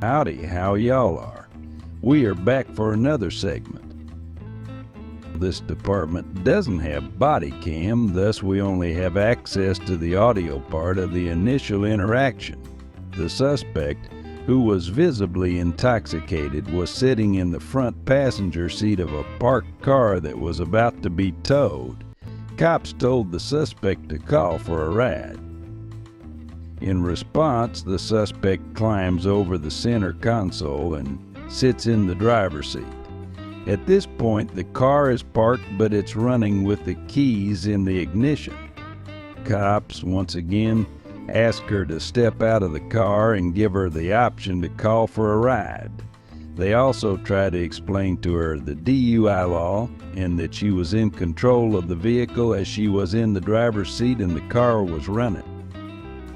Howdy, how y'all are? We are back for another segment. This department doesn't have body cam, thus we only have access to the audio part of the initial interaction. The suspect, who was visibly intoxicated, was sitting in the front passenger seat of a parked car that was about to be towed. Cops told the suspect to call for a ride. In response, the suspect climbs over the center console and sits in the driver's seat. At this point, the car is parked, but it's running with the keys in the ignition. Cops, once again, ask her to step out of the car and give her the option to call for a ride. They also try to explain to her the DUI law and that she was in control of the vehicle as she was in the driver's seat and the car was running.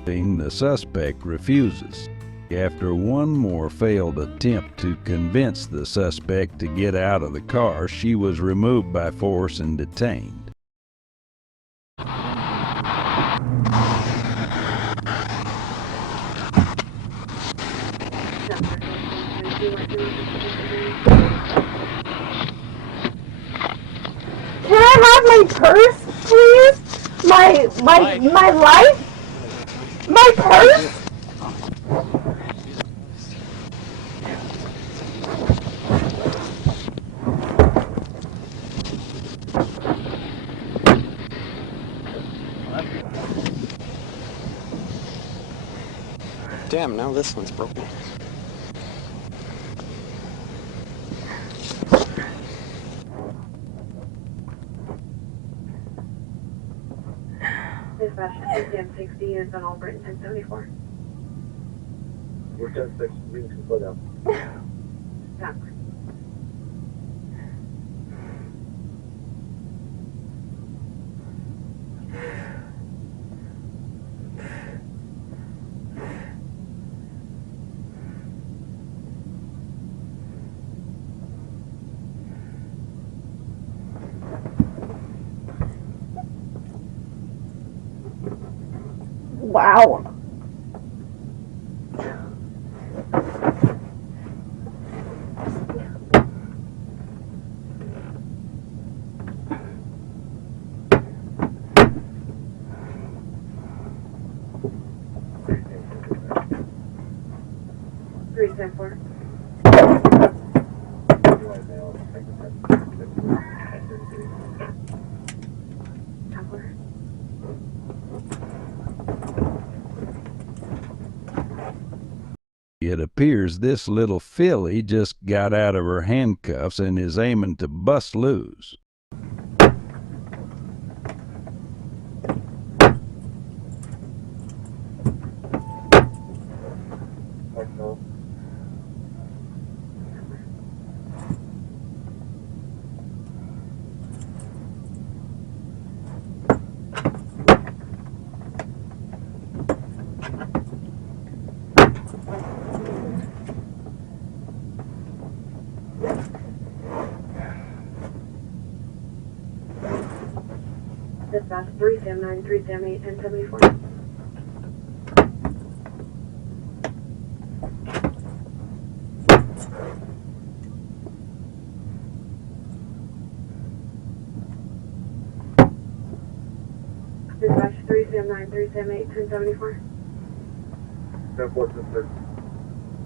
The suspect refuses. After one more failed attempt to convince the suspect to get out of the car, she was removed by force and detained. Can I have my purse, please? My life? My purse? Damn, now this one's broken. Dispatch, CM60 is on Albert 1074. We're 10-6, we can slow down. Stop. Wow. Three, 10-4. It appears this little filly just got out of her handcuffs and is aiming to bust loose. Dispatch 379, 378, 1074. Dispatch 379, 378, 1074. 10-4, 10-6.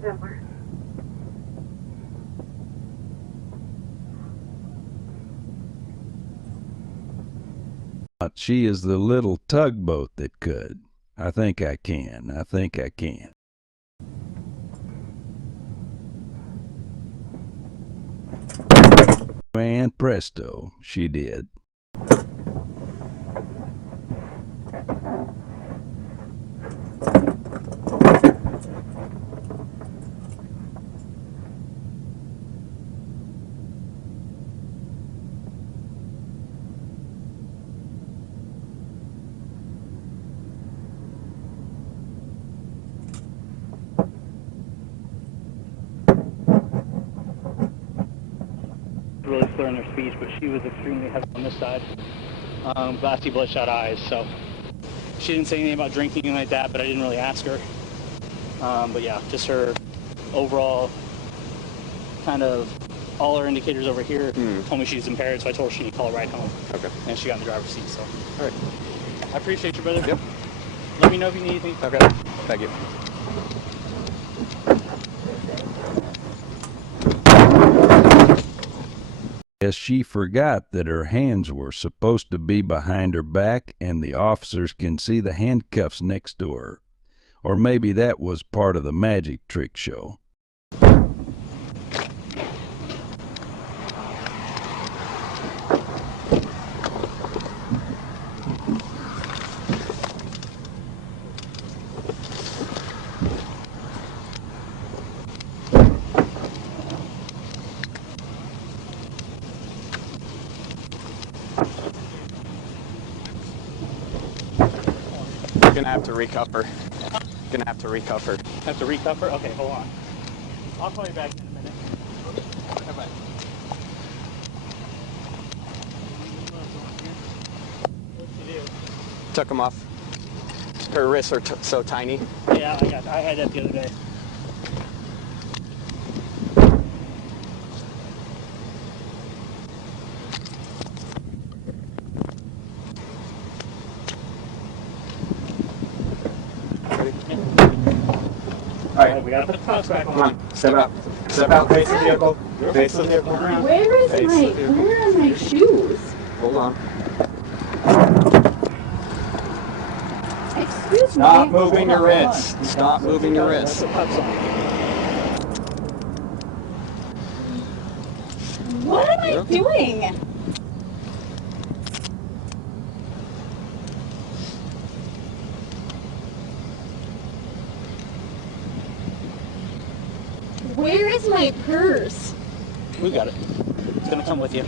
10-4. She is the little tugboat that could. I think I can. And presto, she did. Really slurring her speech, but she was extremely heavy on this side. Glassy, bloodshot eyes, so she didn't say anything about drinking like that, but I didn't really ask her. But yeah, just her overall, kind of all her indicators over here told me she's impaired, so I told her she needed to call a ride home. Okay. And she got in the driver's seat, so. All right. I appreciate you, brother. Yep. Let me know if you need anything. Okay. Thank you. As she forgot that her hands were supposed to be behind her back and the officers can see the handcuffs next to her. Or maybe that was part of the magic trick show. Gonna have to recuff her. Gonna have to recuff her. Have to recuff her? Okay, hold on. I'll call you back in a minute. Bye-bye. What'd you do? Took them off. Her wrists are so tiny. Yeah, I had that the other day. Ready? All right, we gotta put the cuffs back Come on. Step out. Step out. Face the vehicle. Face the vehicle. Where are my shoes? Hold on. Excuse me. Stop moving your wrists. Stop moving your That's wrists. the cuffs on. What am I doing? Where is my purse? We got it. It's gonna come with you.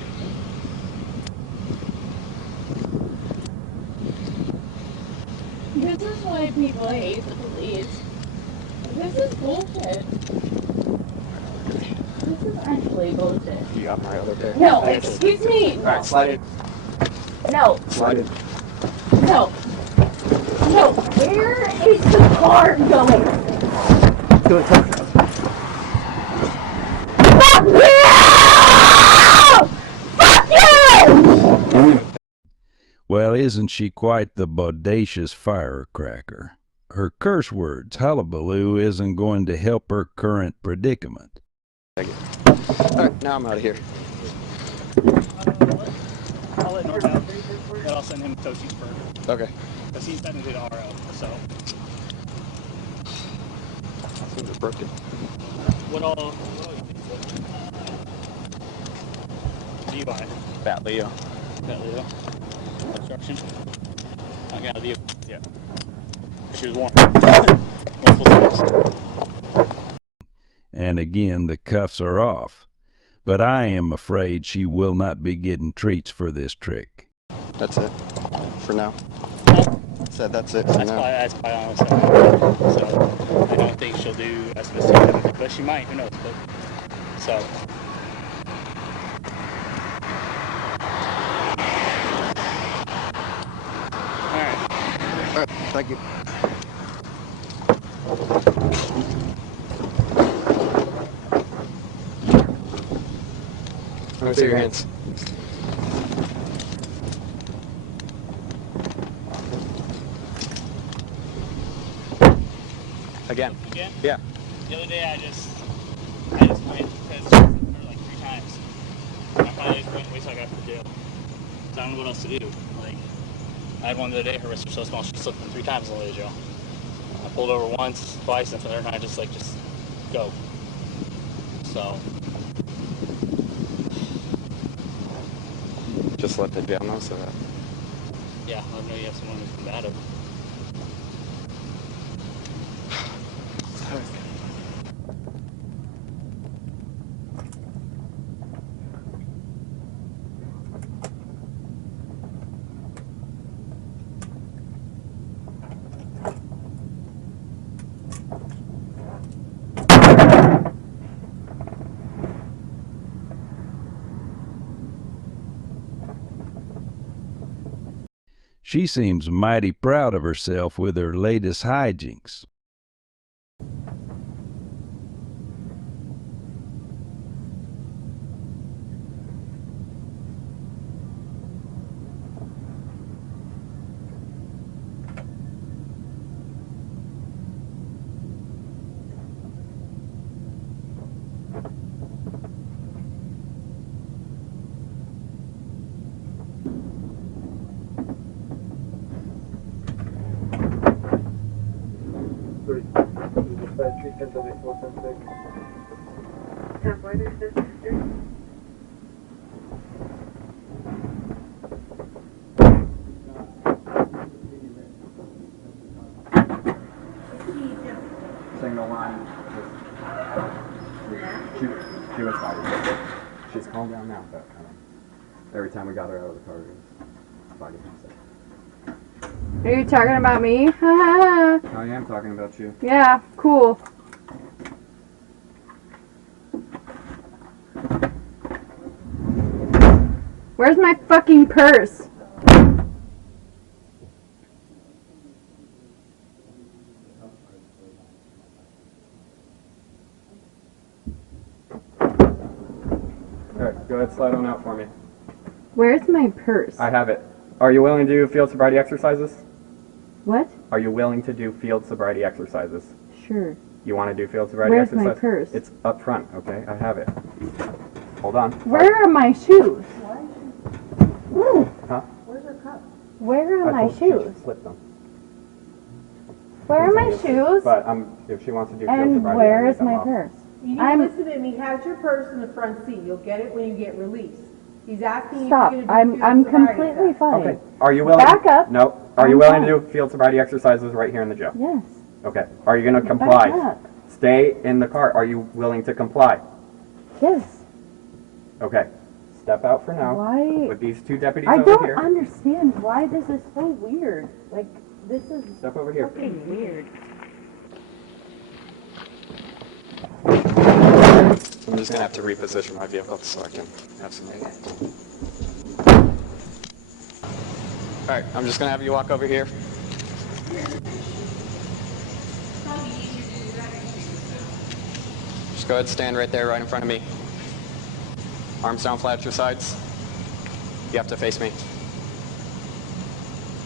This is why people hate the police. This is bullshit. This is actually bullshit. You got my other pair. No, excuse me. All right, slide it. No, Slide it. no. No, where is the car going? Fuck you! Fuck you! Well, isn't she quite the bodacious firecracker? Her curse words, hullabaloo, isn't going to help her current predicament. Thank you. All right, now I'm out of here. I'll let North know, but I'll send him tow sheets for her. Okay. Because he's technically the RO, so. Seems broken. What all do you buy? Bat Leo. That Leo? Construction? I got a vehicle. Yeah. She was warm. Multiple times. And again, the cuffs are off. But I am afraid she will not be getting treats for this trick. That's it. For now. Said that's it for now. That's probably honest. So I don't think she'll do a specific, but she might. Who knows? But so. All right. All right, thank you. Let me see your hands. Again. Again? Yeah. The other day I just went because her like 3 times. I finally just went wait till I got to jail. 'Cause I don't know what else to do. Like I had one the other day, her wrists were so small she slipped them 3 times on the way to jail. I pulled over once, twice, and the third time I just go. So Just let the jail know so that. yeah, I know you have someone who's combative. She seems mighty proud of herself with her latest hijinks. 1074, 10-6. 10-4, there's this sister. Signal line. She was fighting. She's calmed down now, but every time we got her out of the car, it was fighting. Are you talking about me? I am talking about you. Yeah, cool. Where's my fucking purse? Alright, go ahead, slide on out for me. Where's my purse? I have it. Are you willing to do field sobriety exercises? What? Are you willing to do field sobriety exercises? Sure. You want to do field sobriety Where's exercises? my purse? It's up front, okay? I have it. Hold on. Where are my shoes? Huh? Where are I my told you shoes? to slip them. Where are my It's on shoes? But if she wants to do field And sobriety, where I need is them my off. purse? You need I'm- to listen to him. He has your purse in the front seat. You'll get it when you get released. He's asking Stop. if you're going to do I'm field sobriety completely test. fine. Okay. Are you willing? Back up. No. Are I'm you willing fine. to do field sobriety exercises right here in the jail? Yes. Okay. Are you going to Back comply? up. Stay in the car. Are you willing to comply? Yes. Okay. Step out for now. Why? With these two deputies I over don't here. understand why this is so weird. Like, this is Step over here. fucking weird. I'm just gonna have to reposition my vehicle so I can have some air. All right, I'm just gonna have you walk over here. Just go ahead, stand right there, right in front of me. Arms down flat at your sides. You have to face me.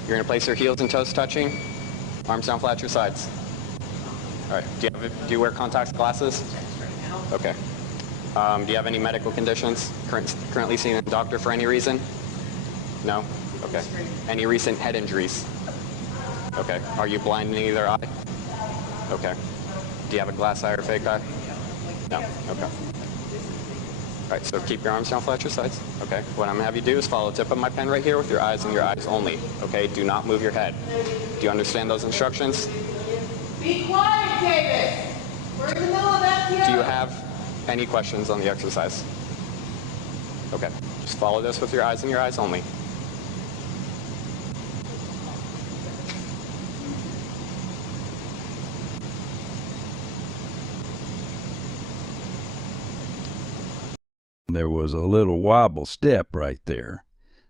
You're gonna place your heels and toes touching. Arms down flat at your sides. All right. Do you wear contacts, glasses? Okay. Do you have any medical conditions? Currently seeing a doctor for any reason? No? Okay. Any recent head injuries? Okay. Are you blind in either eye? Okay. Do you have a glass eye or fake eye? No? Okay. All right, so keep your arms down flat at your sides. Okay. What I'm gonna have you do is follow the tip of my pen right here with your eyes and your eyes only. Okay? Do not move your head. Do you understand those instructions? Be quiet, David. We're in the middle of that. Do you have any questions on the exercise? Okay. Just follow this with your eyes and your eyes only. There was a little wobble step right there.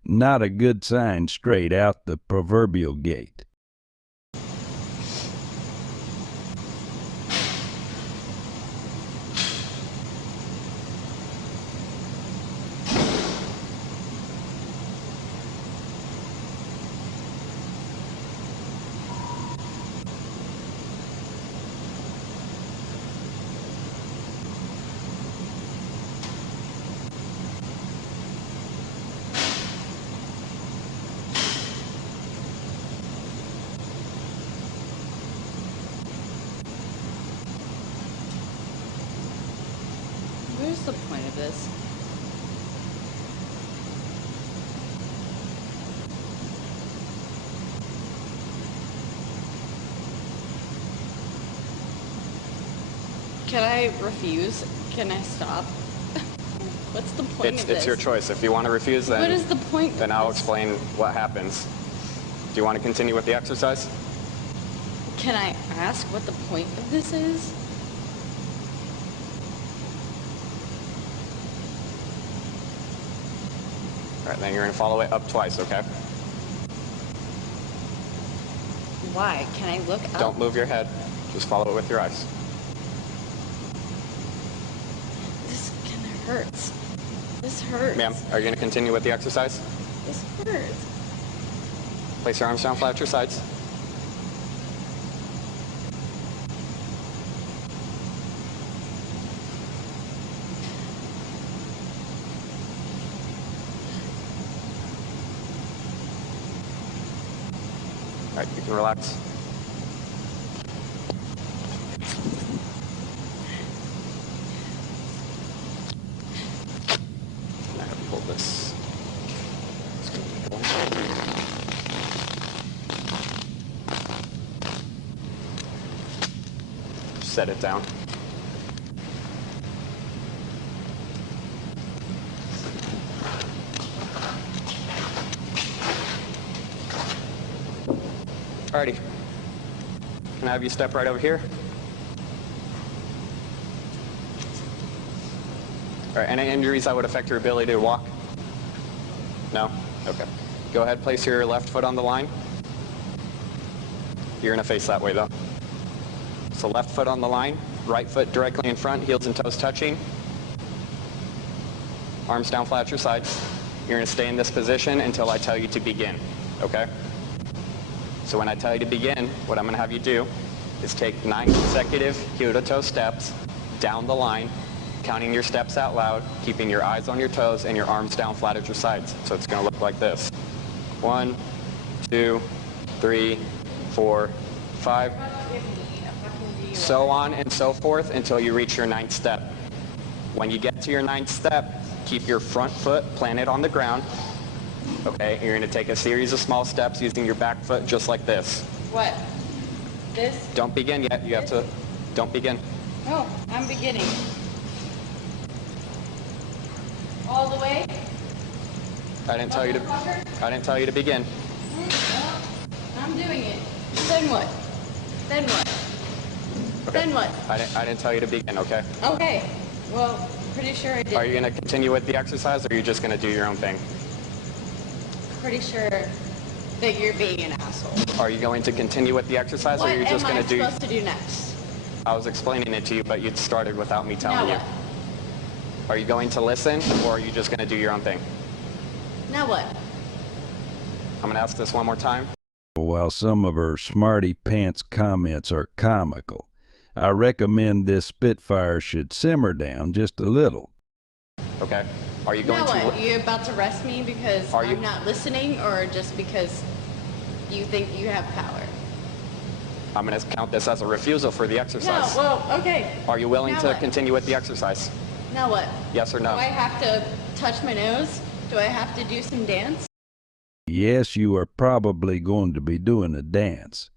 Not a good sign straight out the proverbial gate. Where's the point of this? Can I refuse? Can I stop? What's the point of this? It's your choice. If you want to refuse, then What is the point then of I'll this? explain what happens. Do you want to continue with the exercise? Can I ask what the point of this is? All right, then you're going to follow it up twice, okay? Why? Can I look up? Don't move your head. Just follow it with your eyes. This kind of hurts. This hurts. Ma'am, are you going to continue with the exercise? This hurts. Place your arms down flat at your sides. All right, you can relax. set it down. Alrighty. Can I have you step right over here? Alright, any injuries that would affect your ability to walk? No? Okay. Go ahead, place your left foot on the line. You're gonna face that way though. So left foot on the line, right foot directly in front, heels and toes touching. Arms down flat at your sides. You're gonna stay in this position until I tell you to begin, okay? So when I tell you to begin, what I'm gonna have you do is take 9 consecutive heel-to-toe steps down the line, counting your steps out loud, keeping your eyes on your toes and your arms down flat at your sides. So it's gonna look like this. 1, 2, 3, 4, 5, so on and so forth until you reach your 9th step. When you get to your 9th step, keep your front foot planted on the ground. Okay, you're going to take a series of small steps using your back foot just like this. What? This? Don't begin yet. You have to, don't begin. No, I'm beginning. All the way? I didn't tell you to begin. Well, I'm doing it. Then what? Then what? Okay. Then what? I didn't tell you to begin, okay? Okay. Well, pretty sure I did. Are you going to continue with the exercise, or are you just going to do your own thing? Pretty sure that you're being an asshole. Are you going to continue with the exercise, or are you just going to do... What am I supposed to do next? I was explaining it to you, but you'd started without me telling Now you. what? Are you going to listen, or are you just going to do your own thing? Now what? I'm going to ask this one more time. While some of her smarty pants comments are comical, I recommend this Spitfire should simmer down just a little. Okay. Are you going Now to... what? You about to arrest me because I'm not listening, or just because you think you have power? I'm going to count this as a refusal for the No, exercise. well, okay. Are you willing Now to what? continue with the exercise? Now what? Yes or no? Do I have to touch my nose? Do I have to do some dance? Yes, you are probably going to be doing a dance,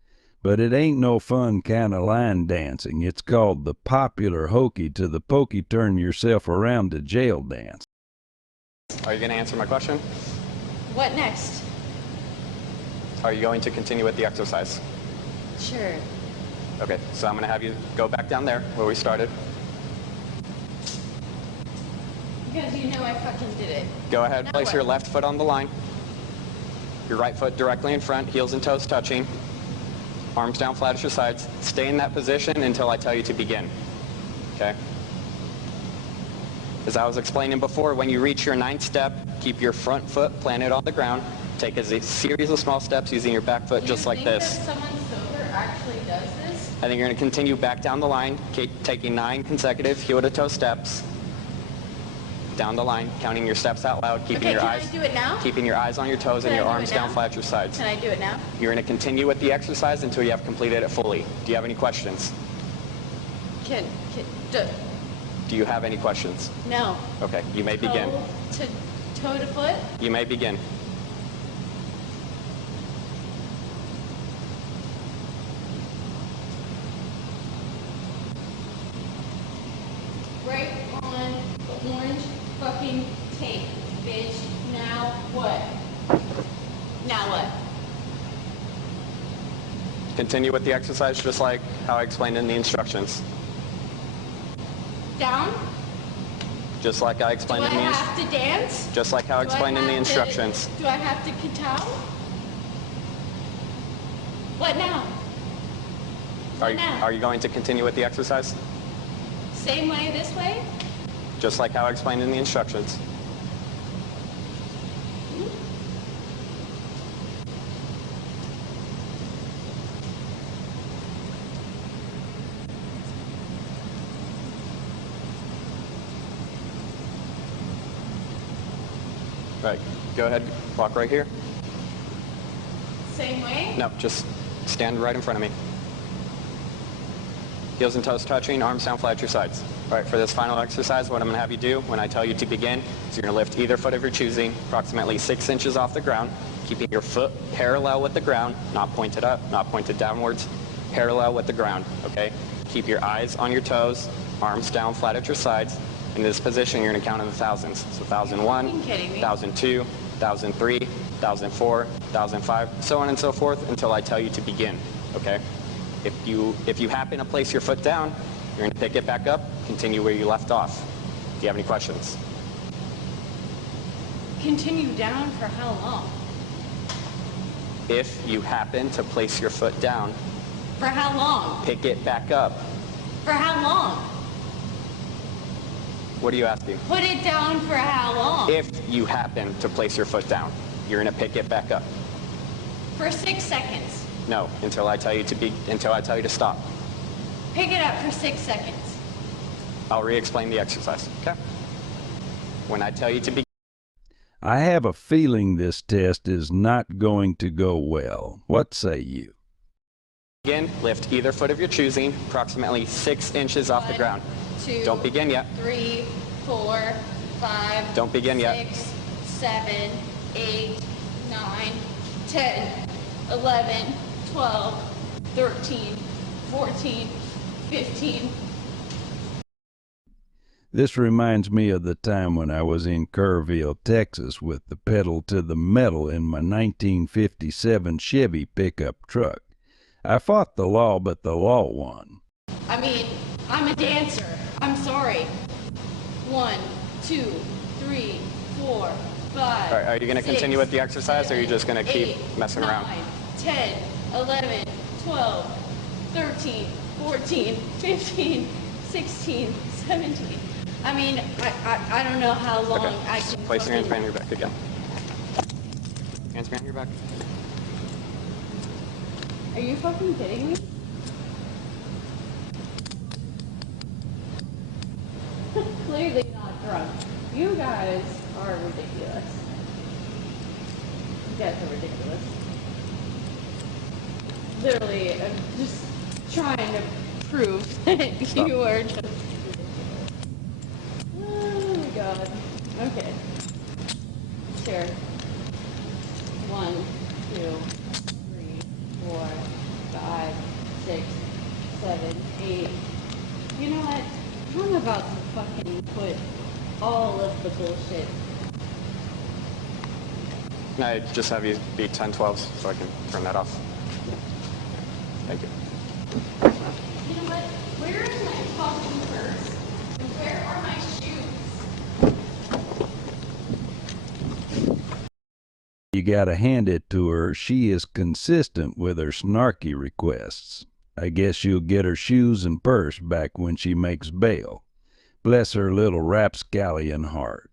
but it ain't no fun kind of line dancing. It's called the popular hokey to the pokey turn yourself around to jail dance. Are you going to answer my question? What next? Are you going to continue with the exercise? Sure. Okay, so I'm going to have you go back down there where we started. Because you know I fucking did it. Go ahead, Now place what? your left foot on the line. Your right foot directly in front, heels and toes touching. Arms down flat at your sides. Stay in that position until I tell you to begin. Okay? As I was explaining before, when you reach your 9th step, keep your front foot planted on the ground. Take a series of small steps using your back foot just like this. Do you think that someone sober actually does this? I think you're going to continue back down the line, taking 9 consecutive heel-to-toe steps down the line, counting your steps out loud, keeping your eyes... Can I do it now? Keeping your eyes on your toes and your arms down flat at your sides. Can I do it now? You're going to continue with the exercise until you have completed it fully. Do you have any questions? Do you have any questions? No. Okay, you may begin. Toe to foot? You may begin. Right on the orange fucking tape, bitch. Now what? Now what? Continue with the exercise just like how I explained in the instructions. Down? Just like I explained Do I in the have to dance? Just like how I explained in the instructions. Do I have to kowtow? What now? Are you going to continue with the exercise? Same way this way? Just like how I explained in the instructions. Right, go ahead, walk right here. Same way? No, just stand right in front of me. Heels and toes touching, arms down flat at your sides. All right, for this final exercise, what I'm gonna have you do when I tell you to begin is you're gonna lift either foot of your choosing, approximately 6 inches off the ground, keeping your foot parallel with the ground, not pointed up, not pointed downwards, parallel with the ground, okay? Keep your eyes on your toes, arms down flat at your sides. In this position, you're going to count in the thousands. So 1001, Are you kidding me? 1002, 1003, 1004, 1005, so on and so forth until I tell you to begin, okay? If you happen to place your foot down, you're going to pick it back up, continue where you left off. Do you have any questions? Continue down for how long? If you happen to place your foot down, For how long? pick it back up. For how long? What are you asking? Put it down for how long? If you happen to place your foot down, you're going to pick it back up. For 6 seconds. No, until I tell you to stop. Pick it up for 6 seconds. I'll re-explain the exercise, okay? When I tell you to begin, I have a feeling this test is not going to go well. What say you? lift either foot of your choosing approximately 6 inches off the ground. 2, Don't begin yet. 3, 4, 5. Don't begin yet. 6, 7, 8, 9, 10, 11, 12, 13, 14, 15. This reminds me of the time when I was in Kerrville, Texas with the pedal to the metal in my 1957 Chevy pickup truck. I fought the law, but the law won. I mean, I'm a dancer. I'm sorry. 1, 2, 3, 4, 5. All right, are you going to 6, continue with the exercise, or are you just going to keep 8, messing 9, around? 10, 11, 12, 13, 14, 15, 16, 17. I mean, I don't know how long Okay, I just can place your hands fucking- behind your back again. Hands behind your back. Are you fucking kidding me? Clearly not drunk. You guys are ridiculous. You guys are ridiculous. Literally, I'm just trying to prove that you are just ridiculous. Oh my god. Okay. Sure. 1, 2, 3, 4, 5, 6, 7, 8. You know what? I'm about to fucking put all of the bullshit. Can I just have you be 10-12s so I can turn that off? Thank you. You know what? Where is my fucking purse? And where are my shoes? You gotta hand it to her. She is consistent with her snarky requests. I guess she'll get her shoes and purse back when she makes bail. Bless her little rapscallion heart.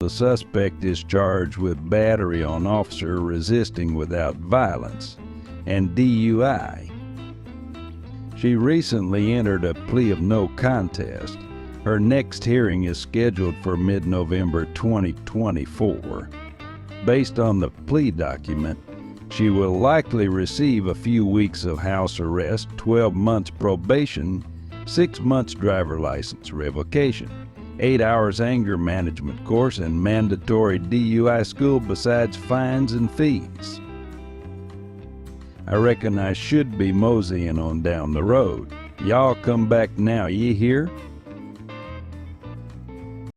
The suspect is charged with battery on officer resisting without violence and DUI. She recently entered a plea of no contest. Her next hearing is scheduled for mid-November 2024. Based on the plea document, she will likely receive a few weeks of house arrest, 12 months probation, 6 months driver license revocation, 8 hours anger management course, and mandatory DUI school besides fines and fees. I reckon I should be moseying on down the road. Y'all come back now, ye hear?